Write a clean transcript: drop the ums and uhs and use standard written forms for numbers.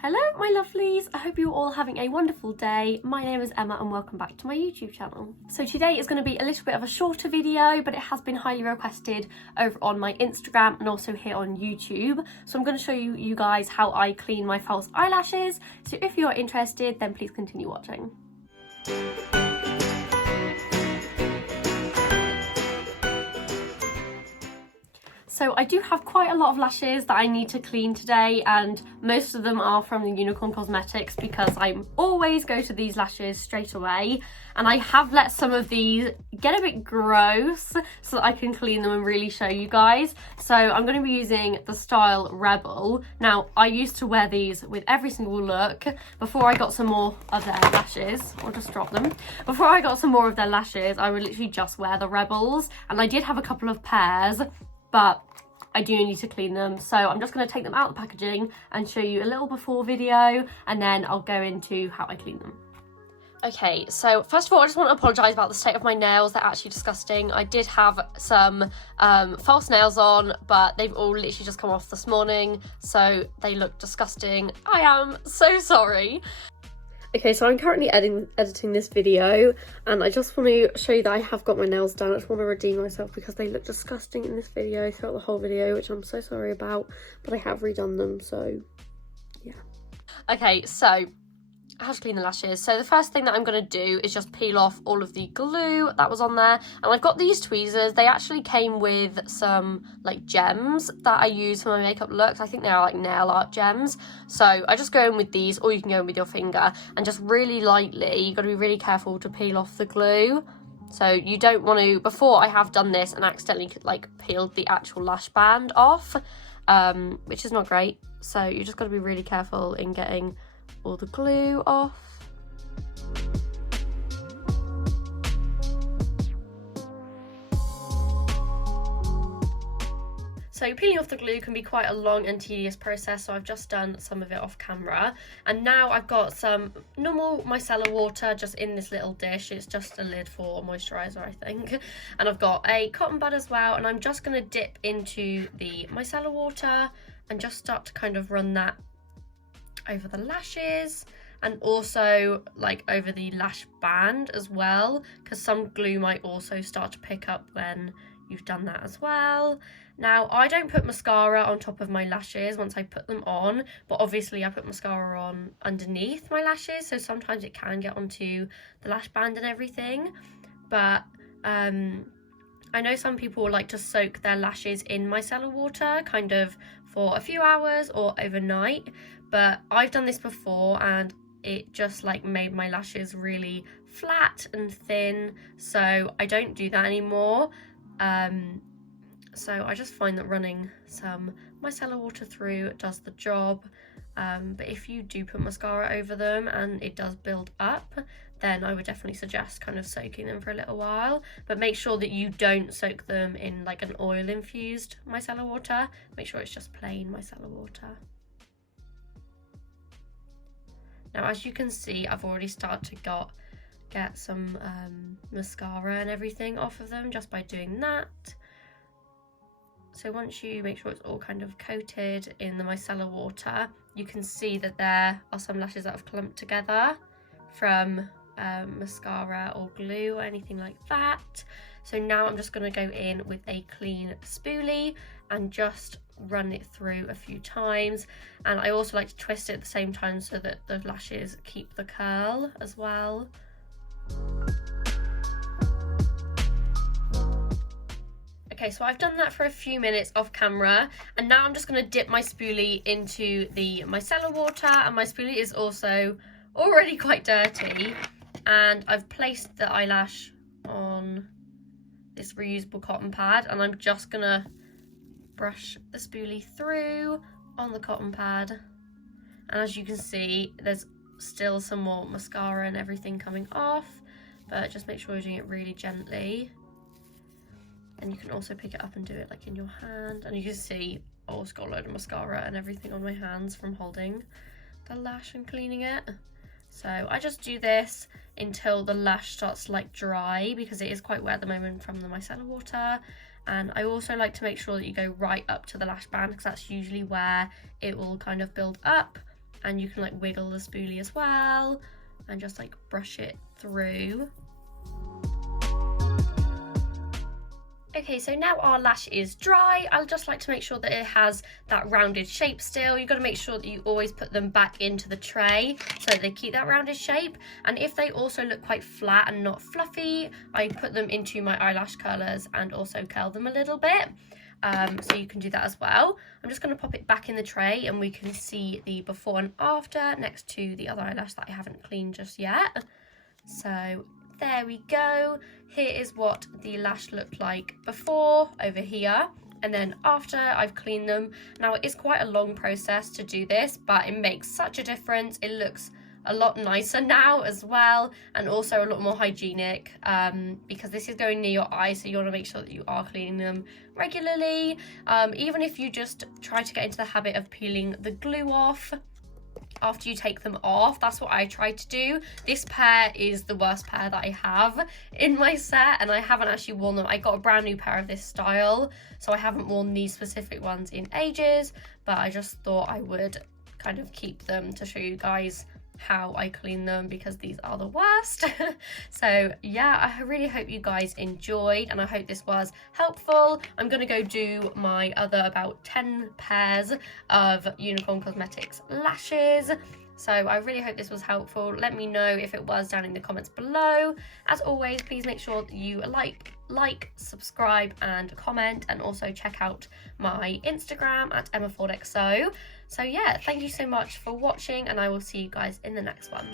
Hello my lovelies, I hope you're all having a wonderful day. My name is Emma and welcome back to my YouTube channel. So today is going to be a little bit of a shorter video, but it has been highly requested over on my Instagram and also here on YouTube. So I'm going to show you guys how I clean my false eyelashes. So if you're interested, then please continue watching. So I do have quite a lot of lashes that I need to clean today, and most of them are from the Unicorn Cosmetics because I always go to these lashes straight away, and I have let some of these get a bit gross so that I can clean them and really show you guys. So I'm going to be using the style Rebel. Now I used to wear these with every single look before I got some more of their lashes, or just drop them. Before I got some more of their lashes, I would literally just wear the Rebels, and I did have a couple of pairs, but I do need to clean them. So I'm just going to take them out of the packaging and show you a little before video, and then I'll go into how I clean them. Okay, so first of all, I just want to apologise about the state of my nails. They're actually disgusting. I did have some false nails on, but they've all literally just come off this morning, so they look disgusting. I am so sorry. Okay, so I'm currently editing this video, and I just want to show you that I have got my nails done. I just want to redeem myself because they look disgusting in this video throughout the whole video, which I'm so sorry about, but I have redone them, so yeah. Okay, so how to clean the lashes. So the first thing that I'm going to do is just peel off all of the glue that was on there, and I've got these tweezers. They actually came with some like gems that I use for my makeup looks. I think they're like nail art gems, so I just go in with these, or you can go in with your finger, and just really lightly, you've got to be really careful to peel off the glue. So you don't want to, before I have done this and accidentally like peeled the actual lash band off, which is not great. So you just got to be really careful in getting all the glue off. So peeling off the glue can be quite a long and tedious process, so I've just done some of it off camera, and now I've got some normal micellar water just in this little dish. It's just a lid for moisturiser, I think, and I've got a cotton bud as well, and I'm just going to dip into the micellar water and just start to kind of run that over the lashes, and also like over the lash band as well, because some glue might also start to pick up when you've done that as well. Now I don't put mascara on top of my lashes once I put them on, but obviously I put mascara on underneath my lashes, so sometimes it can get onto the lash band and everything. But I know some people like to soak their lashes in micellar water kind of for a few hours or overnight, but I've done this before and it just like made my lashes really flat and thin, so I don't do that anymore. So I just find that running some micellar water through does the job, but if you do put mascara over them and it does build up, then I would definitely suggest kind of soaking them for a little while, but make sure that you don't soak them in like an oil infused micellar water. Make sure it's just plain micellar water. Now as you can see, I've already started to get some mascara and everything off of them just by doing that. So once you make sure it's all kind of coated in the micellar water, you can see that there are some lashes that have clumped together from mascara or glue or anything like that. So now I'm just going to go in with a clean spoolie and just run it through a few times, and I also like to twist it at the same time so that the lashes keep the curl as well. Okay, so I've done that for a few minutes off camera, and now I'm just going to dip my spoolie into the micellar water, and my spoolie is also already quite dirty, and I've placed the eyelash on this reusable cotton pad, and I'm just going to brush the spoolie through on the cotton pad, and as you can see there's still some more mascara and everything coming off, but just make sure you're doing it really gently. And you can also pick it up and do it like in your hand, and you can see oh, it's got a load of mascara and everything on my hands from holding the lash and cleaning it. So I just do this until the lash starts to like dry, because it is quite wet at the moment from the micellar water. And I also like to make sure that you go right up to the lash band, because that's usually where it will kind of build up. and you can like wiggle the spoolie as well and just like brush it through. Okay, so now our lash is dry. I'll just like to make sure that it has that rounded shape still. You've got to make sure that you always put them back into the tray so that they keep that rounded shape. And if they also look quite flat and not fluffy, I put them into my eyelash curlers and also curl them a little bit. So you can do that as well. I'm just going to pop it back in the tray and we can see the before and after next to the other eyelash that I haven't cleaned just yet. So there we go. Here is what the lash looked like before over here, and then after I've cleaned them. Now it is quite a long process to do this, but it makes such a difference. It looks a lot nicer now as well, and also a lot more hygienic, because this is going near your eye, so you want to make sure that you are cleaning them regularly. Even if you just try to get into the habit of peeling the glue off after you take them off, that's what I try to do. This pair is the worst pair that I have in my set, and I haven't actually worn them. I got a brand new pair of this style, so I haven't worn these specific ones in ages, but I just thought I would kind of keep them to show you guys how I clean them, because these are the worst. So yeah, I really hope you guys enjoyed, and I hope this was helpful. I'm gonna go do my other about 10 pairs of Unicorn Cosmetics lashes. So I really hope this was helpful. Let me know if it was down in the comments below. As always, please make sure that you like, subscribe and comment, and also check out my Instagram at EmmaFordXO. So yeah, thank you so much for watching, and I will see you guys in the next one.